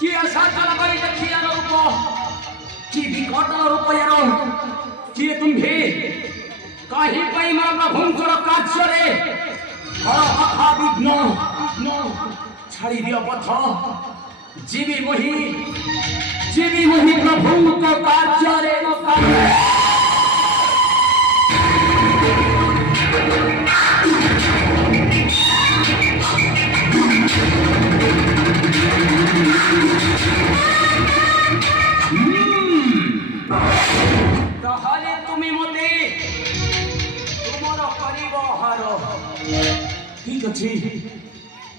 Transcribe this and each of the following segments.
कि असाधारण करी देखी यार रूप कि विकट रूप यार कि तुम्भे कहीं पाई मां प्रभुंकर कार्य रे हर अथा विघ्न छाड़ी दियो पथ जीवी मोहि प्रभुंकर कार्य रे তাহলে তুমি মতে তোমার করিব হার ঠিক আছে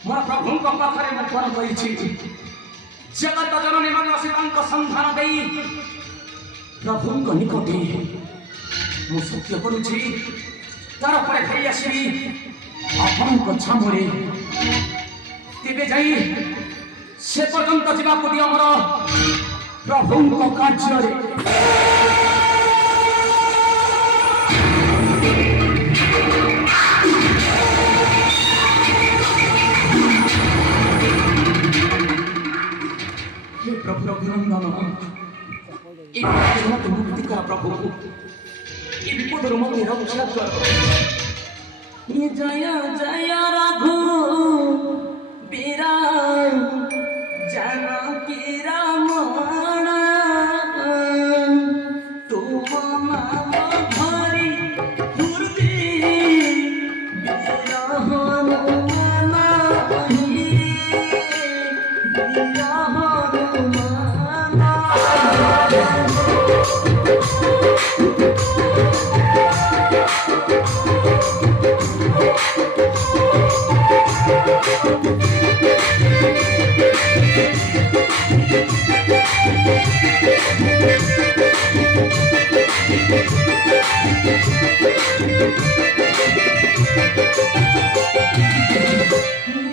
মোর প্রভুଙ୍କ পাখরে ମୁଁ କ'ଣ କରିଛି ଜଗତ ଜନନୀ ମନ ସୀତାଙ୍କ ସନ୍ଧାନ ଦେଇ ପ୍ରଭୁଙ୍କ ନିକଟେ ମୁଁ ସତ୍ୟ କରୁଛି ତାର ପରେ ଫେରି ଆସିବି ଆପଣଙ୍କ ଛାମୁରେ ତେବେ ଯାଇ ସେ ପର୍ଯ୍ୟନ୍ତ ଯିବାକୁ ଦିଅ ମୋର ପ୍ରଭୁଙ୍କ କାର୍ଯ୍ୟରେ प्रभु रघुनंदन मुक्ति कर प्रभु ये विपद मते रक्षा कर जय जय रघु बीरा जानकी रमण तुम नाम धरि हृदय बीरा हनुमान बीरा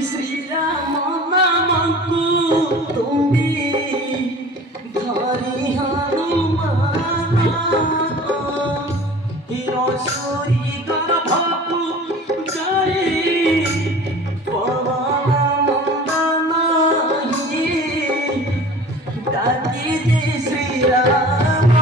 श्री राम नाम को तुम्ही धरि हनुमान हिरोशरी गर्भकु जय पवन नंदन डाकी दे श्री राम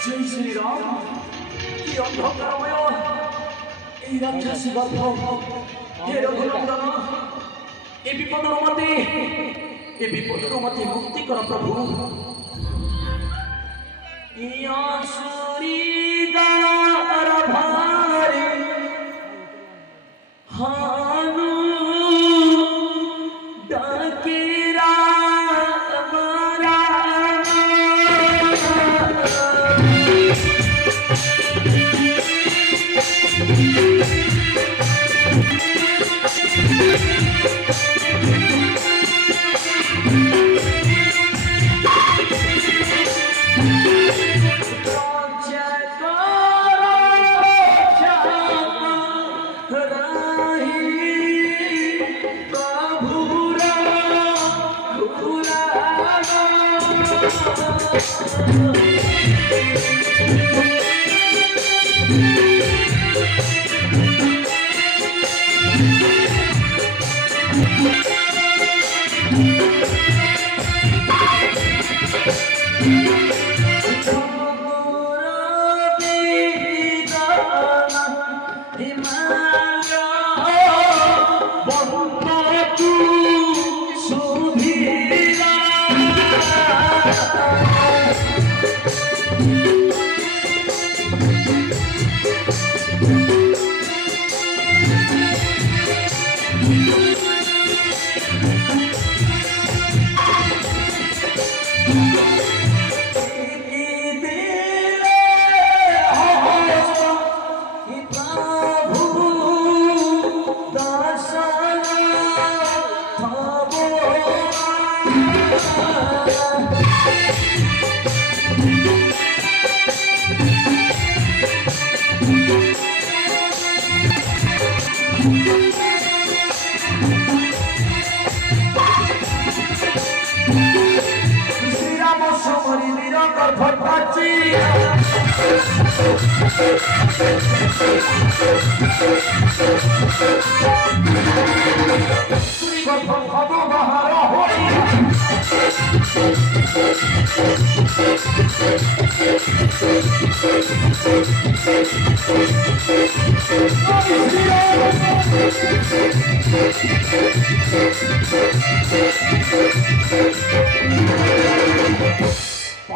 जय श्री राम की अंधकारमय এই রাক্ষসী গর্ভ হে রঘুনন্দন এই বিপদর মতে মুক্তি কর প্রভু ইয়াসুরি দার ভারে হানু ডাকে রাম রাম শ্রীরাম সমরি বীর গর্ভপাচী শ্রী গর্ভ ভগবাহার হরি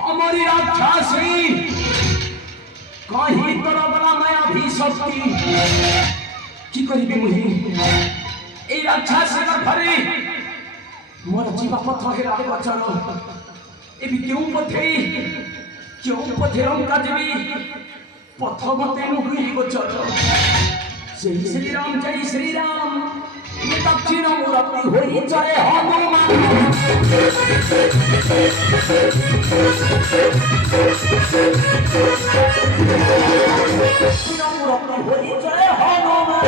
हमारी राक्षसी कहीं तोर बला माया भी शक्ति की करिबे मुहि ए राक्षसी का घरे मोर जीवा पथ हेला बचन ए भी क्यों पथे रंका देवी पथ मते मुहि बचन जय श्री राम ये दक्षिण मूर्ति होई जय हनुमान दक्षिण मूर्ति होई जय हनुमान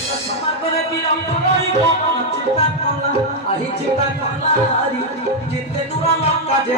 समागले विरम नई गमन चिता कला आही चिता कला हरि जिते दूरा लंका जे